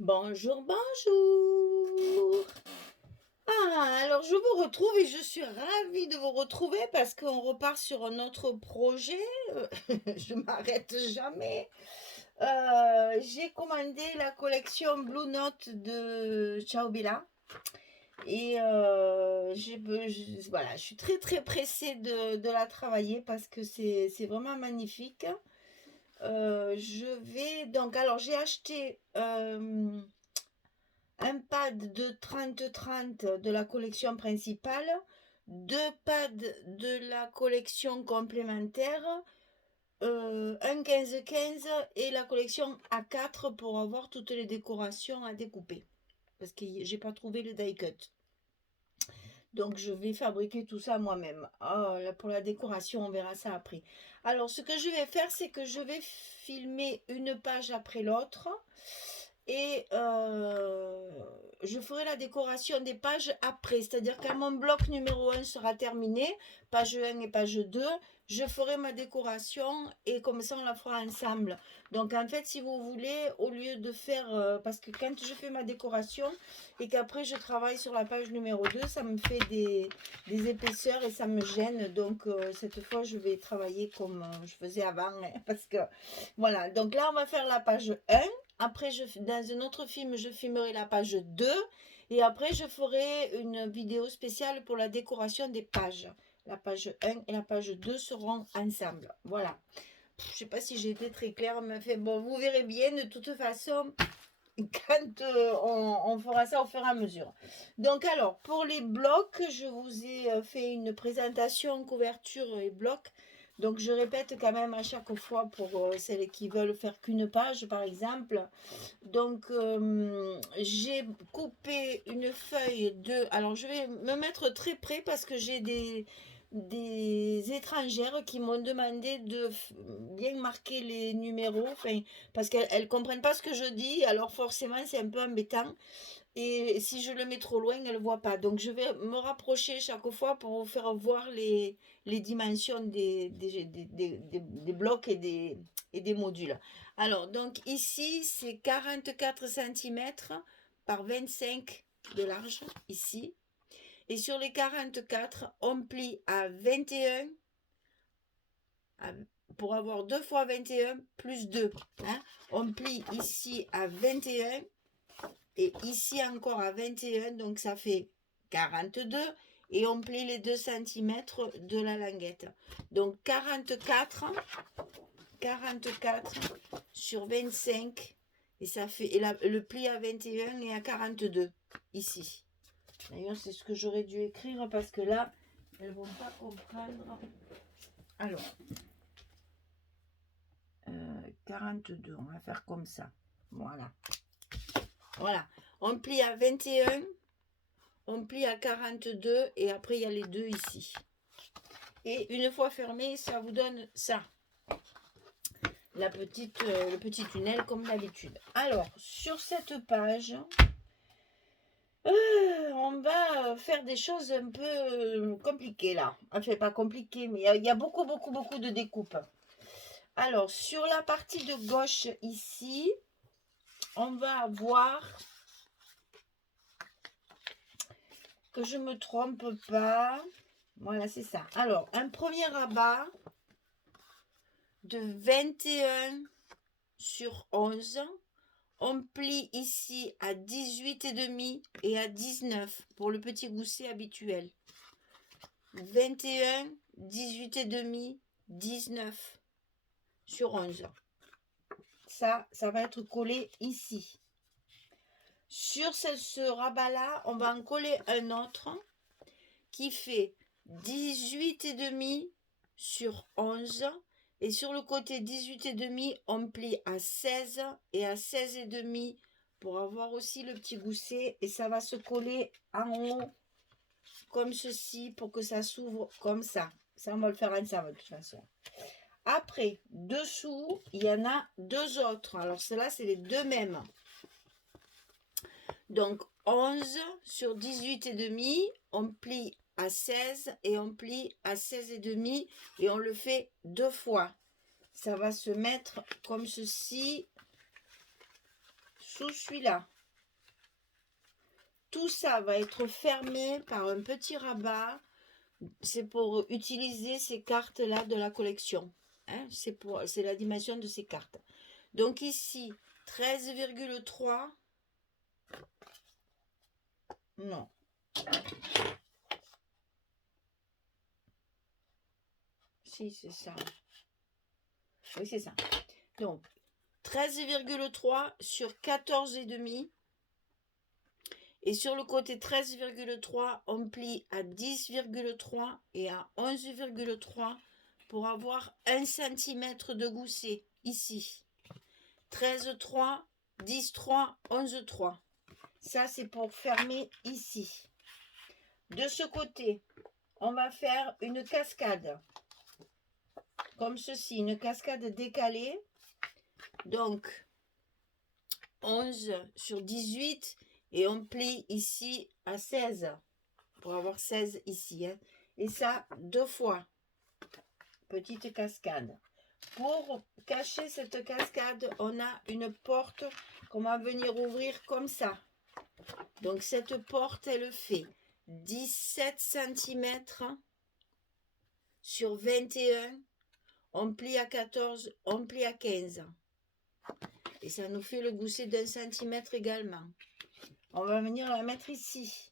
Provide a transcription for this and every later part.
Bonjour, bonjour. Alors je vous retrouve et je suis ravie de vous retrouver parce qu'on repart sur un autre projet. Je m'arrête jamais. J'ai commandé la collection Blue Note de Ciao Bella et voilà, je suis très très pressée de la travailler parce que c'est vraiment magnifique. Je vais donc alors j'ai acheté un pad de 30-30 de la collection principale, deux pads de la collection complémentaire, un 15-15 et la collection A4 pour avoir toutes les décorations à découper. Parce que j'ai pas trouvé le die cut. Donc je vais fabriquer tout ça moi-même. Pour la décoration, on verra ça après. Alors ce que je vais faire, c'est que je vais filmer une page après l'autre. Et je ferai la décoration des pages après. C'est-à-dire quand mon bloc numéro 1 sera terminé, page 1 et page 2, je ferai ma décoration et comme ça on la fera ensemble. Donc en fait, si vous voulez, au lieu de faire... parce que quand je fais ma décoration et qu'après je travaille sur la page numéro 2, ça me fait des épaisseurs et ça me gêne. Donc cette fois, je vais travailler comme je faisais avant. Parce que voilà, donc là on va faire la page 1. Après, dans un autre film, je filmerai la page 2. Et après, je ferai une vidéo spéciale pour la décoration des pages. La page 1 et la page 2 seront ensemble. Voilà. Je ne sais pas si j'ai été très claire, mais bon, vous verrez bien de toute façon quand on fera ça au fur et à mesure. Donc alors, pour les blocs, je vous ai fait une présentation, couverture et blocs. Donc je répète quand même à chaque fois pour celles qui veulent faire qu'une page par exemple. Donc j'ai coupé une feuille de... Alors je vais me mettre très près parce que j'ai des étrangères qui m'ont demandé de bien marquer les numéros, enfin, parce qu'elles ne comprennent pas ce que je dis, alors forcément c'est un peu embêtant. Et si je le mets trop loin, elles ne voient pas. Donc je vais me rapprocher chaque fois pour vous faire voir les dimensions des blocs et des modules. Alors, donc ici, c'est 44 cm par 25 de large, ici. Et sur les 44, on plie à 21 pour avoir 2 fois 21 plus 2. Hein. On plie ici à 21 et ici encore à 21, donc ça fait 42. Et on plie les 2 cm de la languette. Donc 44 sur 25 et ça fait le pli à 21 et à 42 ici. D'ailleurs, c'est ce que j'aurais dû écrire parce que là, elles vont pas comprendre. Alors, 42, on va faire comme ça. Voilà. Voilà. On plie à 21, on plie à 42 et après il y a les deux ici. Et une fois fermé, ça vous donne ça. Le petit tunnel comme d'habitude. Alors, sur cette page, on va faire des choses un peu compliquées là. Enfin, pas compliquées, mais il y a beaucoup, beaucoup, beaucoup de découpes. Alors, sur la partie de gauche ici, on va avoir, que je ne me trompe pas, voilà, c'est ça. Alors, un premier rabat de 21 sur 11. On plie ici à 18,5 et à 19 pour le petit gousset habituel. 21, 18,5, 19 sur 11. Ça va être collé ici. Sur ce rabat-là, on va en coller un autre qui fait 18,5 sur 11. Et sur le côté 18,5, on plie à 16 et à 16,5 pour avoir aussi le petit gousset. Et ça va se coller en haut comme ceci pour que ça s'ouvre comme ça. Ça, on va le faire ensemble de toute façon. Après, dessous, il y en a deux autres. Alors, ceux-là, c'est les deux mêmes. Donc, 11 sur 18,5, on plie à 16 et on plie à 16,5 et on le fait deux fois. Ça va se mettre comme ceci sous celui-là. Tout ça va être fermé par un petit rabat. C'est pour utiliser ces cartes-là de la collection. Hein, c'est la dimension de ces cartes. Donc ici, 13,3. Non. Si, c'est ça. Oui, c'est ça. Donc, 13,3 sur 14,5. Et sur le côté 13,3, on plie à 10,3 et à 11,3 pour avoir 1 cm de gousset ici. 13,3, 10,3, 11,3. Ça, c'est pour fermer ici. De ce côté, on va faire une cascade. Comme ceci, une cascade décalée. Donc, 11 sur 18 et on plie ici à 16 pour avoir 16 ici. Hein. Et ça, 2 fois. Petite cascade. Pour cacher cette cascade, on a une porte qu'on va venir ouvrir comme ça. Donc, cette porte, elle fait 17 cm sur 21. On plie à 14, on plie à 15. Et ça nous fait le gousset d'1 cm également. On va venir la mettre ici.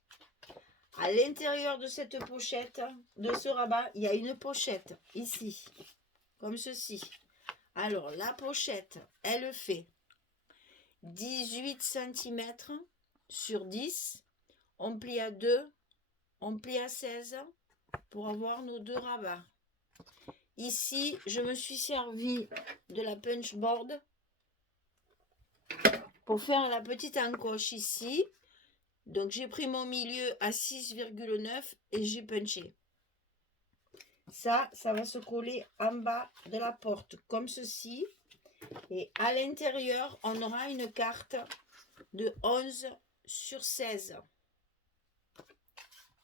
À l'intérieur de cette pochette, de ce rabat, il y a une pochette ici. Comme ceci. Alors, la pochette, elle fait 18 cm sur 10. On plie à 2. On plie à 16 pour avoir nos 2 rabats. Ici, je me suis servi de la punch board pour faire la petite encoche ici. Donc, j'ai pris mon milieu à 6,9 et j'ai punché. Ça va se coller en bas de la porte, comme ceci. Et à l'intérieur, on aura une carte de 11 sur 16.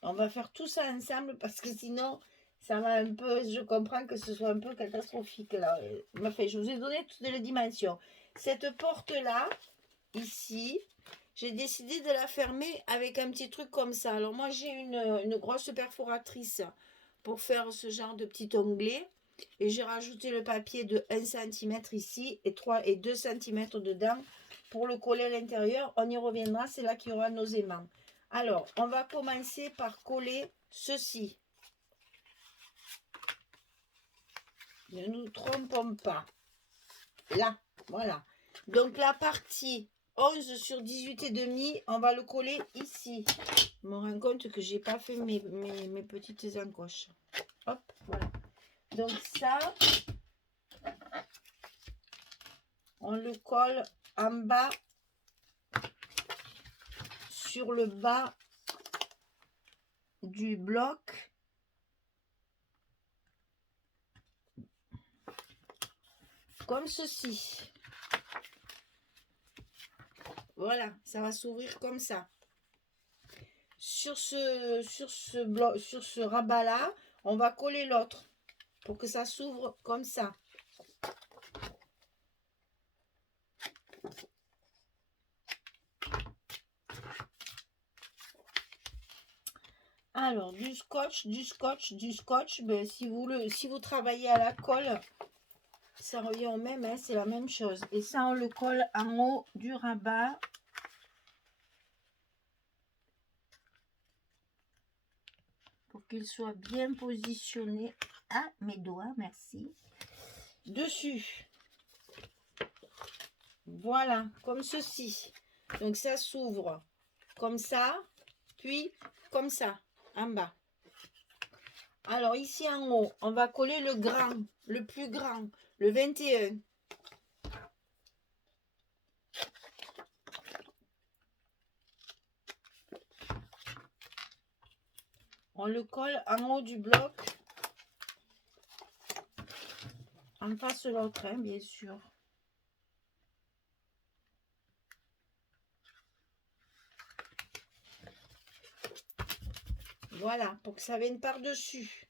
On va faire tout ça ensemble parce que sinon, ça va un peu, je comprends que ce soit un peu catastrophique là. Enfin, je vous ai donné toutes les dimensions. Cette porte-là, ici, j'ai décidé de la fermer avec un petit truc comme ça. Alors moi, j'ai une grosse perforatrice pour faire ce genre de petit onglet. Et j'ai rajouté le papier de 1 cm ici et 2 cm dedans pour le coller à l'intérieur. On y reviendra, c'est là qu'il y aura nos aimants. Alors, on va commencer par coller ceci. Ne nous trompons pas. Là, voilà. Donc, la partie 11 sur 18,5, on va le coller ici. Je me rends compte que j'ai pas fait mes petites encoches. Hop, voilà. Donc, ça, on le colle en bas sur le bas du bloc. Comme ceci. Voilà, ça va s'ouvrir comme ça. Sur ce rabat-là, on va coller l'autre pour que ça s'ouvre comme ça. Alors, du scotch. Ben, si vous travaillez à la colle, ça revient au même, hein, c'est la même chose. Et ça, on le colle en haut du rabat. Pour qu'il soit bien positionné à mes doigts, merci. Dessus. Voilà, comme ceci. Donc, ça s'ouvre comme ça, puis comme ça, en bas. Alors, ici en haut, on va coller le grand, le plus grand, le 21. On le colle en haut du bloc. En face de l'autre, hein, bien sûr. Voilà, pour que ça vienne par-dessus.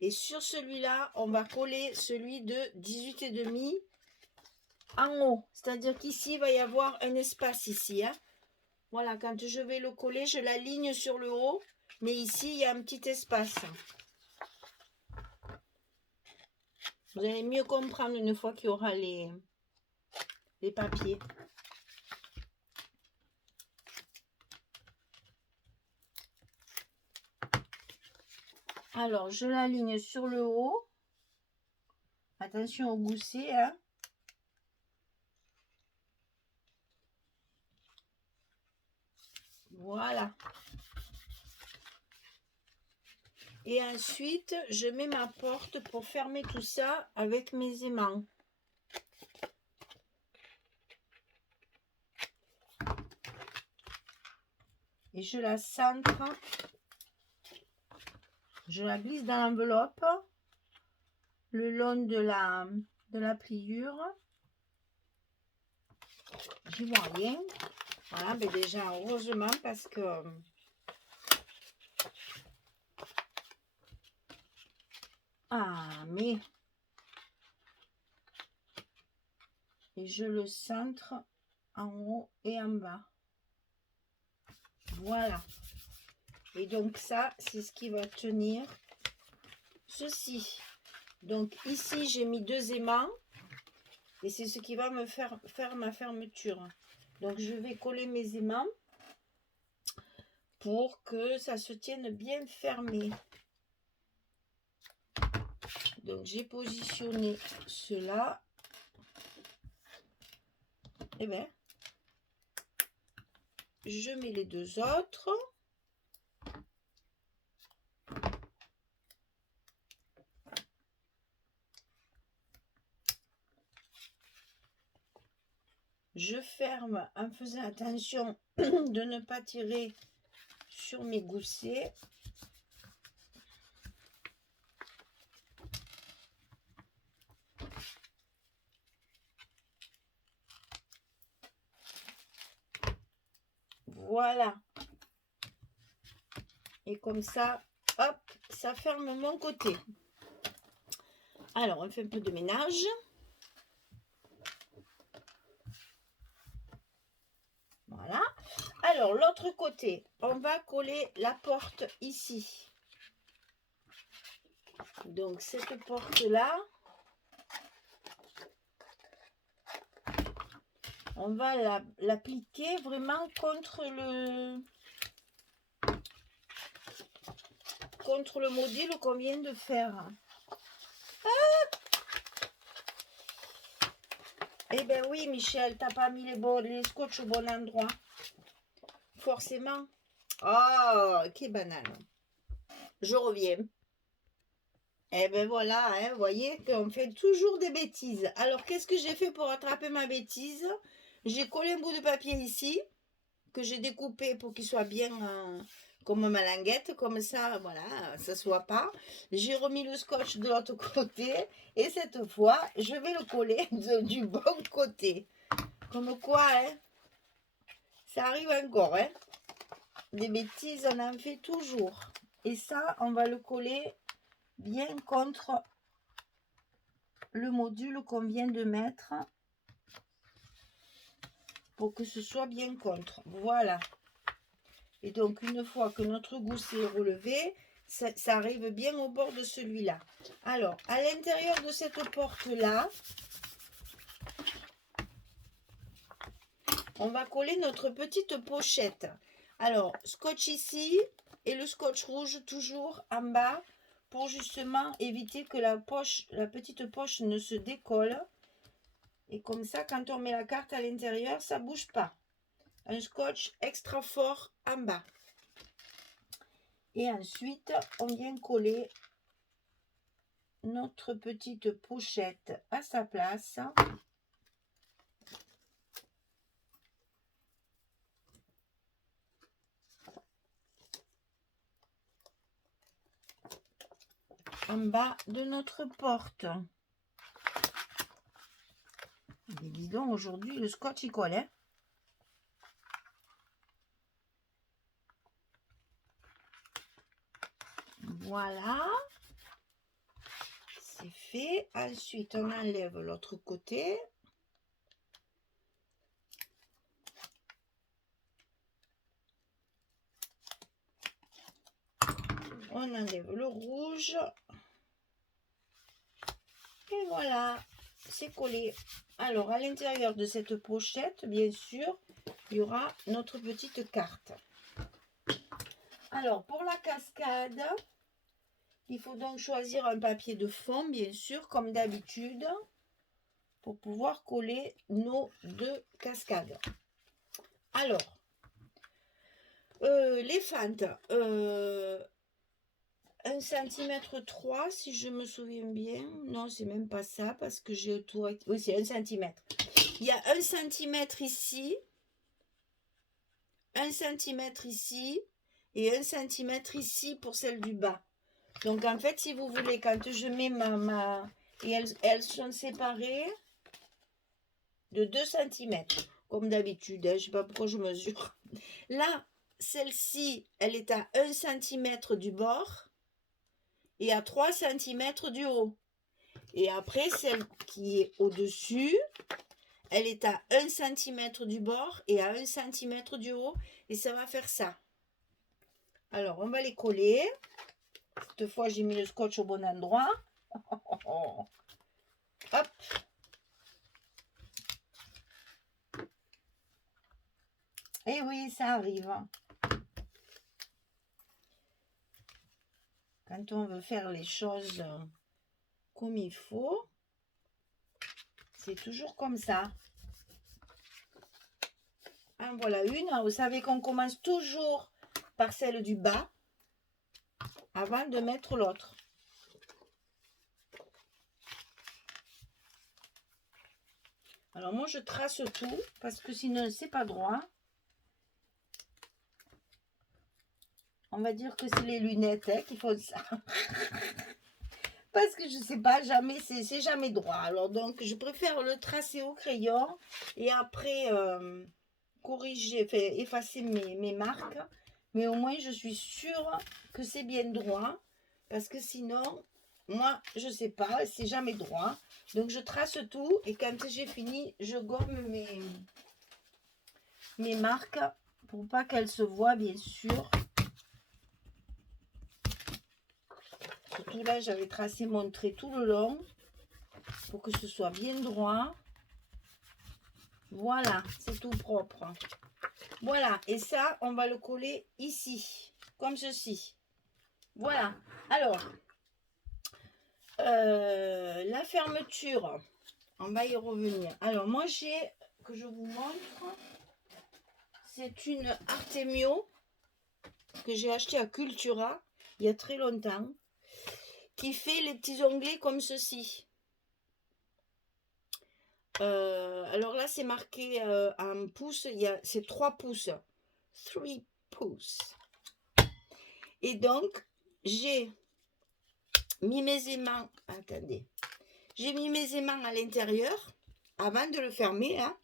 Et sur celui-là, on va coller celui de 18,5 en haut. C'est-à-dire qu'ici, il va y avoir un espace ici. Hein. Voilà, quand je vais le coller, je l'aligne sur le haut. Mais ici, il y a un petit espace. Vous allez mieux comprendre une fois qu'il y aura les papiers. Alors, je l'aligne sur le haut. Attention au gousset, hein. Voilà. Et ensuite, je mets ma porte pour fermer tout ça avec mes aimants. Et je la centre. Je la glisse dans l'enveloppe le long de la pliure. J'y vois rien. Voilà, mais déjà, heureusement, parce que... Ah, mais... Et je le centre en haut et en bas. Voilà. Et donc ça, c'est ce qui va tenir ceci. Donc ici, j'ai mis 2 aimants. Et c'est ce qui va me faire ma fermeture. Donc je vais coller mes aimants pour que ça se tienne bien fermé. Donc j'ai positionné cela. Et bien, je mets les 2 autres. Je ferme en faisant attention de ne pas tirer sur mes goussets. Voilà. Et comme ça, hop, ça ferme mon côté. Alors, on fait un peu de ménage. Voilà. Alors, l'autre côté, on va coller la porte ici. Donc, cette porte-là, on va l'appliquer vraiment contre le module qu'on vient de faire. Eh ben oui, Michel, t'as pas mis les scotch au bon endroit. Forcément. Oh, quelle banane. Je reviens. Eh ben voilà, hein, vous voyez qu'on fait toujours des bêtises. Alors, qu'est-ce que j'ai fait pour rattraper ma bêtise? J'ai collé un bout de papier ici, que j'ai découpé pour qu'il soit bien comme ma languette, comme ça, voilà, ça se voit pas. J'ai remis le scotch de l'autre côté, et cette fois, je vais le coller du bon côté. Comme quoi, hein, ça arrive encore, hein. Des bêtises, on en fait toujours. Et ça, on va le coller bien contre le module qu'on vient de mettre pour que ce soit bien contre. Voilà. Et donc, une fois que notre gousset est relevé, ça arrive bien au bord de celui-là. Alors, à l'intérieur de cette porte-là, on va coller notre petite pochette. Alors, scotch ici et le scotch rouge toujours en bas pour justement éviter que la petite poche ne se décolle. Et comme ça, quand on met la carte à l'intérieur, ça ne bouge pas. Un scotch extra fort en bas. Et ensuite, on vient coller notre petite pochette à sa place. En bas de notre porte. Et dis donc, aujourd'hui, le scotch il colle, hein. Voilà. C'est fait. Ensuite, on enlève l'autre côté. on enlève le rouge. Et voilà, c'est collé. Alors, à l'intérieur de cette pochette, bien sûr, il y aura notre petite carte. Alors, pour la cascade, il faut donc choisir un papier de fond, bien sûr, comme d'habitude, pour pouvoir coller nos deux cascades. Alors, les fentes, 1 cm 3 si je me souviens bien. Non, c'est même pas ça parce que j'ai tout. Oui, c'est 1 cm. Il y a 1 cm ici, 1 cm ici et 1 cm ici pour celle du bas. Donc en fait, si vous voulez, quand je mets et elles sont séparées de 2 cm, comme d'habitude, hein, je ne sais pas pourquoi je mesure. Là, celle-ci, elle est à 1 cm du bord et à 3 cm du haut. Et après, celle qui est au-dessus, elle est à 1 cm du bord et à 1 cm du haut. Et ça va faire ça. Alors, on va les coller. Cette fois, j'ai mis le scotch au bon endroit. Hop. Et oui, ça arrive. Quand on veut faire les choses comme il faut, c'est toujours comme ça. En voilà une. Vous savez qu'on commence toujours par celle du bas avant de mettre l'autre. Alors moi je trace tout parce que sinon c'est pas droit. On va dire que c'est les lunettes qui font ça. Parce que je sais pas, jamais, c'est jamais droit. Alors donc je préfère le tracer au crayon et après corriger, effacer mes marques. Mais au moins je suis sûre que c'est bien droit. Parce que sinon, moi je sais pas, c'est jamais droit. Donc je trace tout et quand j'ai fini, je gomme mes marques pour pas qu'elles se voient bien sûr. Surtout là, j'avais tracé mon trait tout le long pour que ce soit bien droit. Voilà, c'est tout propre. Voilà, et ça, on va le coller ici, comme ceci. Voilà. Alors, la fermeture, on va y revenir. Alors, moi, que je vous montre, c'est une Artemio que j'ai acheté à Cultura il y a très longtemps, qui fait les petits onglets comme ceci. Alors là, c'est marqué en pouces, c'est 3 pouces. 3 pouces. Et donc, j'ai mis mes aimants, attendez, j'ai mis mes aimants à l'intérieur avant de le fermer. Hein.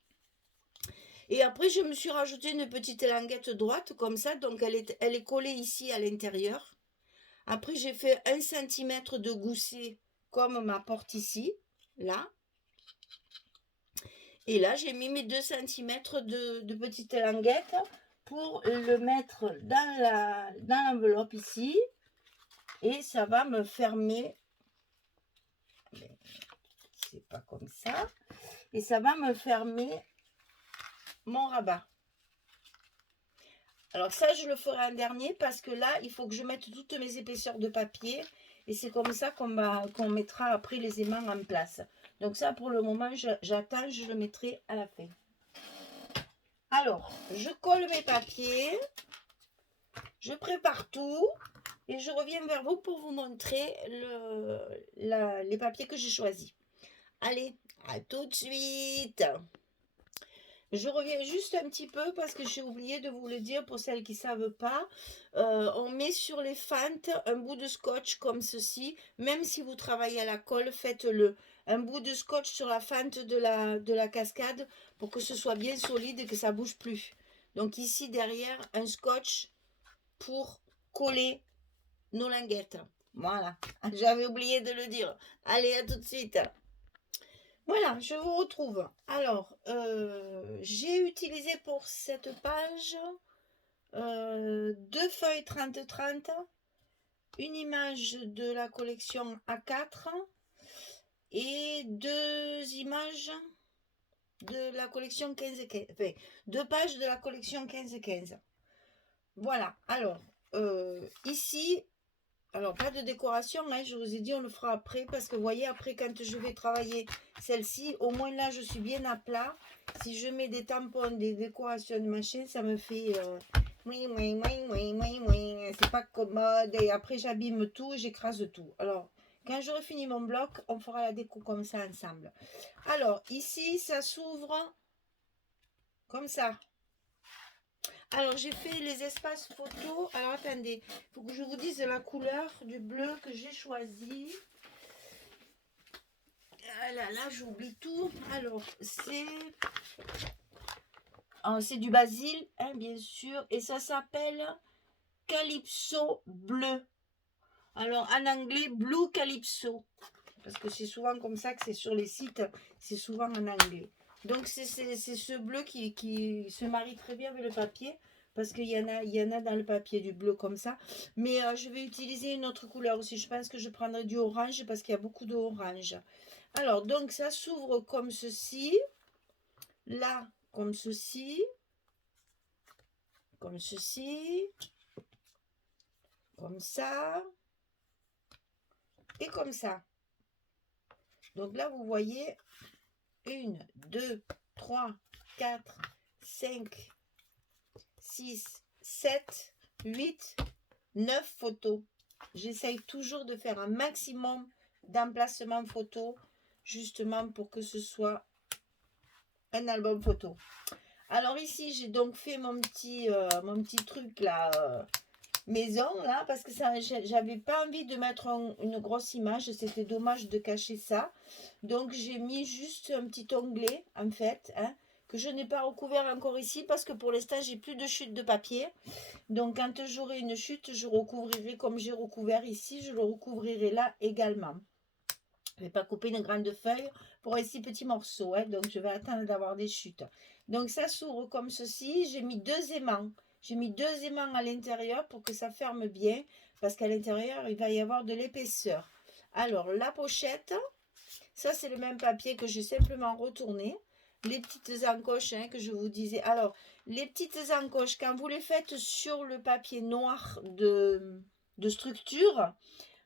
Et après, je me suis rajouté une petite languette droite comme ça, donc elle est collée ici à l'intérieur. Après, j'ai fait 1 cm de gousset comme ma porte ici, là. Et là, j'ai mis mes 2 cm de petite languette pour le mettre dans l'enveloppe ici. Et ça va me fermer. C'est pas comme ça. Et ça va me fermer mon rabat. Alors ça, je le ferai en dernier parce que là, il faut que je mette toutes mes épaisseurs de papier. Et c'est comme ça qu'on mettra après les aimants en place. Donc ça, pour le moment, j'attends, je le mettrai à la fin. Alors, je colle mes papiers. Je prépare tout. Et je reviens vers vous pour vous montrer les papiers que j'ai choisis. Allez, à tout de suite. Je reviens juste un petit peu parce que j'ai oublié de vous le dire pour celles qui ne savent pas. On met sur les fentes un bout de scotch comme ceci. Même si vous travaillez à la colle, faites-le. Un bout de scotch sur la fente de la cascade pour que ce soit bien solide et que ça ne bouge plus. Donc ici derrière, un scotch pour coller nos languettes. Voilà, j'avais oublié de le dire. Allez, à tout de suite. Voilà, je vous retrouve. Alors, j'ai utilisé pour cette page 2 feuilles 30-30 une image de la collection A4 et 2 images de la collection 15-15. Enfin, 2 pages de la collection 15-15. Voilà, alors, ici, alors pas de décoration, hein, je vous ai dit on le fera après, parce que vous voyez, après quand je vais travailler celle-ci, au moins là je suis bien à plat. Si je mets des tampons, des décorations de machin, ça me fait... c'est pas commode, et après j'abîme tout, j'écrase tout. Alors, quand j'aurai fini mon bloc, on fera la déco comme ça ensemble. Alors, ici, ça s'ouvre comme ça. Alors, j'ai fait les espaces photos. Alors, attendez, il faut que je vous dise la couleur du bleu que j'ai choisi. Ah là là, j'oublie tout. Alors, c'est du basil, hein, bien sûr. Et ça s'appelle Calypso bleu. Alors, en anglais, Blue Calypso. Parce que c'est souvent comme ça que c'est sur les sites. C'est souvent en anglais. Donc, c'est ce bleu qui se marie très bien avec le papier. Parce qu'il y en a dans le papier du bleu comme ça. Mais je vais utiliser une autre couleur aussi. Je pense que je prendrai du orange parce qu'il y a beaucoup d'orange. Alors, donc, ça s'ouvre comme ceci. Là, comme ceci. Comme ceci. Comme ça. Et comme ça. Donc là, vous voyez 1, 2, 3, 4, 5, 6, 7, 8, 9 photos. J'essaye toujours de faire un maximum d'emplacements photos, justement pour que ce soit un album photo. Alors ici, j'ai donc fait mon petit truc là, maison là, parce que j'avais pas envie de mettre une grosse image, c'était dommage de cacher ça. Donc j'ai mis juste un petit onglet en fait, hein, que je n'ai pas recouvert encore ici parce que pour l'instant j'ai plus de chute de papier. Donc quand j'aurai une chute, je recouvrirai comme j'ai recouvert ici, je le recouvrirai là également. Je ne vais pas couper une grande feuille pour un si petit morceau, hein, donc je vais attendre d'avoir des chutes. Donc ça s'ouvre comme ceci, j'ai mis 2 aimants. J'ai mis 2 aimants à l'intérieur pour que ça ferme bien, parce qu'à l'intérieur, il va y avoir de l'épaisseur. Alors, la pochette, ça c'est le même papier que j'ai simplement retourné. Les petites encoches, hein, que je vous disais. Alors, les petites encoches, quand vous les faites sur le papier noir de structure,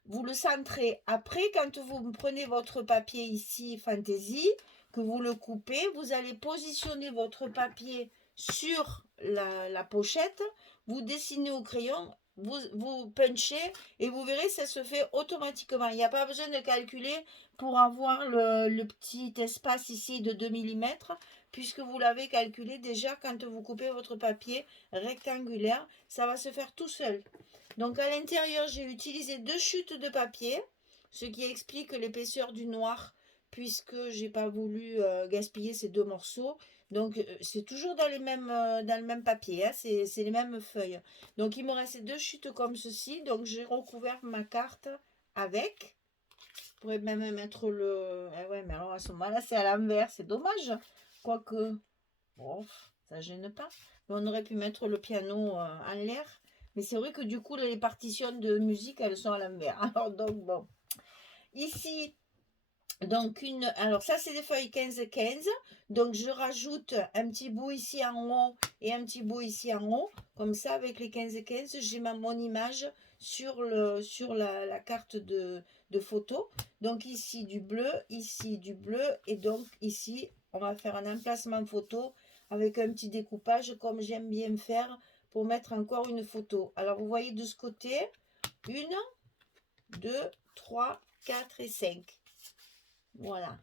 vous le centrez. Après, quand vous prenez votre papier ici, Fantaisie, que vous le coupez, vous allez positionner votre papier sur la pochette, vous dessinez au crayon, vous punchez et vous verrez, ça se fait automatiquement. Il n'y a pas besoin de calculer pour avoir le petit espace ici de 2 mm, puisque vous l'avez calculé déjà quand vous coupez votre papier rectangulaire, ça va se faire tout seul. Donc à l'intérieur, j'ai utilisé 2 chutes de papier, ce qui explique l'épaisseur du noir, puisque j'ai pas voulu gaspiller ces 2 morceaux. Donc c'est toujours dans le même papier, hein, c'est les mêmes feuilles. Donc il me reste 2 chutes comme ceci, donc j'ai recouvert ma carte avec. Je pourrais même mettre le... Eh ouais, mais alors à ce moment-là, c'est à l'envers, c'est dommage. Quoique, bon, ça gêne pas. Mais on aurait pu mettre le piano en l'air. Mais c'est vrai que du coup, les partitions de musique, elles sont à l'envers. Alors, donc, bon. Ici, donc, alors ça, c'est des feuilles 15-15. Donc, je rajoute un petit bout ici en haut et un petit bout ici en haut. Comme ça, avec les 15-15, j'ai mon image sur la carte de photo. Donc, ici, du bleu et donc, ici, on va faire un emplacement photo avec un petit découpage comme j'aime bien faire pour mettre encore une photo. Alors, vous voyez de ce côté, 1, 2, 3, 4 et 5. Voilà.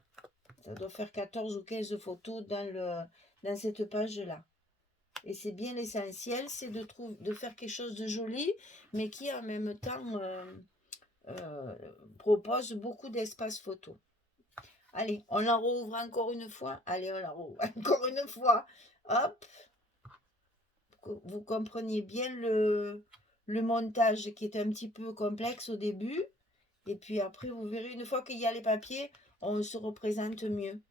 Ça doit faire 14 ou 15 photos dans cette page-là. Et c'est bien l'essentiel, c'est de faire quelque chose de joli, mais qui en même temps propose beaucoup d'espace photo. Allez, on la rouvre encore une fois. Allez, on la rouvre encore une fois. Hop. Vous compreniez bien le montage qui est un petit peu complexe au début. Et puis après, vous verrez, une fois qu'il y a les papiers, on se représente mieux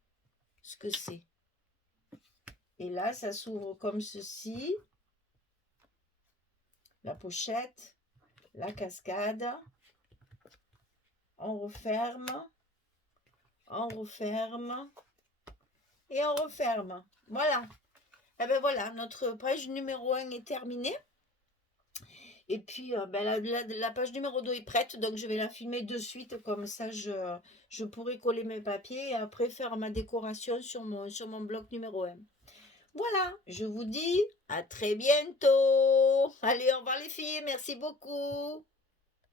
ce que c'est. Et là, ça s'ouvre comme ceci. La pochette. la cascade, on referme, et on referme. Voilà. Et ben voilà, notre page numéro 1 est terminée. Et puis, ben, la page numéro 2 est prête, donc je vais la filmer de suite, comme ça je pourrai coller mes papiers et après faire ma décoration sur mon bloc numéro 1. Voilà, je vous dis à très bientôt. Allez, au revoir les filles, merci beaucoup.